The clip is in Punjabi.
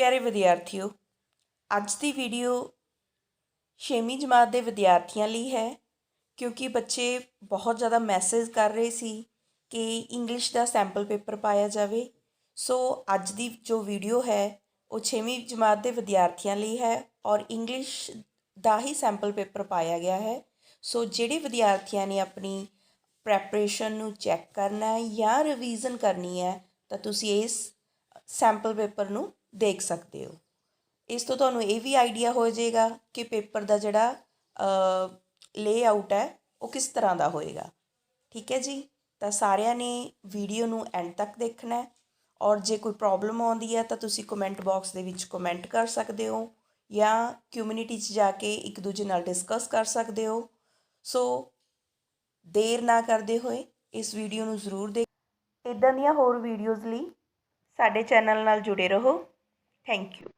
प्यारे विद्यार्थियों, ਅੱਜ ਦੀ ਵੀਡੀਓ 6ਵੀਂ ਜਮਾਤ ਦੇ ਵਿਦਿਆਰਥੀਆਂ ਲਈ ਹੈ ਕਿਉਂਕਿ ਬੱਚੇ ਬਹੁਤ ਜ਼ਿਆਦਾ ਮੈਸੇਜ ਕਰ ਰਹੇ ਸੀ ਕਿ ਇੰਗਲਿਸ਼ ਦਾ ਸੈਂਪਲ ਪੇਪਰ ਪਾਇਆ ਜਾਵੇ। ਸੋ ਅੱਜ ਦੀ ਜੋ ਵੀਡੀਓ ਹੈ ਉਹ 6ਵੀਂ ਜਮਾਤ ਦੇ ਵਿਦਿਆਰਥੀਆਂ ਲਈ ਹੈ ਔਰ ਇੰਗਲਿਸ਼ ਦਾ ਹੀ ਸੈਂਪਲ ਪੇਪਰ ਪਾਇਆ ਗਿਆ ਹੈ। ਸੋ ਜਿਹੜੇ ਵਿਦਿਆਰਥੀਆਂ ਨੇ ਆਪਣੀ ਪ੍ਰੈਪਰੇਸ਼ਨ ਨੂੰ ਚੈੱਕ ਕਰਨਾ ਹੈ ਜਾਂ ਰਿਵੀਜ਼ਨ ਕਰਨੀ ਹੈ ਤਾਂ ਤੁਸੀਂ ਇਸ ਸੈਂਪਲ ਪੇਪਰ ਨੂੰ ਦੇਖ ਸਕਦੇ ਹੋ। ਇਸ ਤੋਂ ਤੁਹਾਨੂੰ ਇਹ ਵੀ ਆਈਡੀਆ ਹੋ ਜਾਏਗਾ ਕਿ ਪੇਪਰ ਦਾ ਜਿਹੜਾ ਲੇਆਊਟ ਹੈ ਉਹ ਕਿਸ ਤਰ੍ਹਾਂ ਦਾ ਹੋਏਗਾ। ਠੀਕ ਹੈ ਜੀ, ਤਾਂ ਸਾਰਿਆਂ ਨੇ ਵੀਡੀਓ ਨੂੰ ਐਂਡ ਤੱਕ ਦੇਖਣਾ ਹੈ ਔਰ ਜੇ ਕੋਈ ਪ੍ਰੋਬਲਮ ਆਉਂਦੀ ਹੈ ਤਾਂ ਤੁਸੀਂ ਕਮੈਂਟ ਬਾਕਸ ਦੇ ਵਿੱਚ ਕਮੈਂਟ ਕਰ ਸਕਦੇ ਹੋ ਜਾਂ ਕਮਿਊਨਿਟੀ 'ਚ ਜਾ ਕੇ ਇੱਕ ਦੂਜੇ ਨਾਲ ਡਿਸਕਸ ਕਰ ਸਕਦੇ ਹੋ। ਸੋ ਦੇਰ ਨਾ ਕਰਦੇ ਹੋਏ ਇਸ ਵੀਡੀਓ ਨੂੰ ਜ਼ਰੂਰ ਦੇਖ। ਇੱਦਾਂ ਦੀਆਂ ਹੋਰ ਵੀਡੀਓਜ਼ ਲਈ ਸਾਡੇ ਚੈਨਲ ਨਾਲ ਜੁੜੇ ਰਹੋ। Thank you.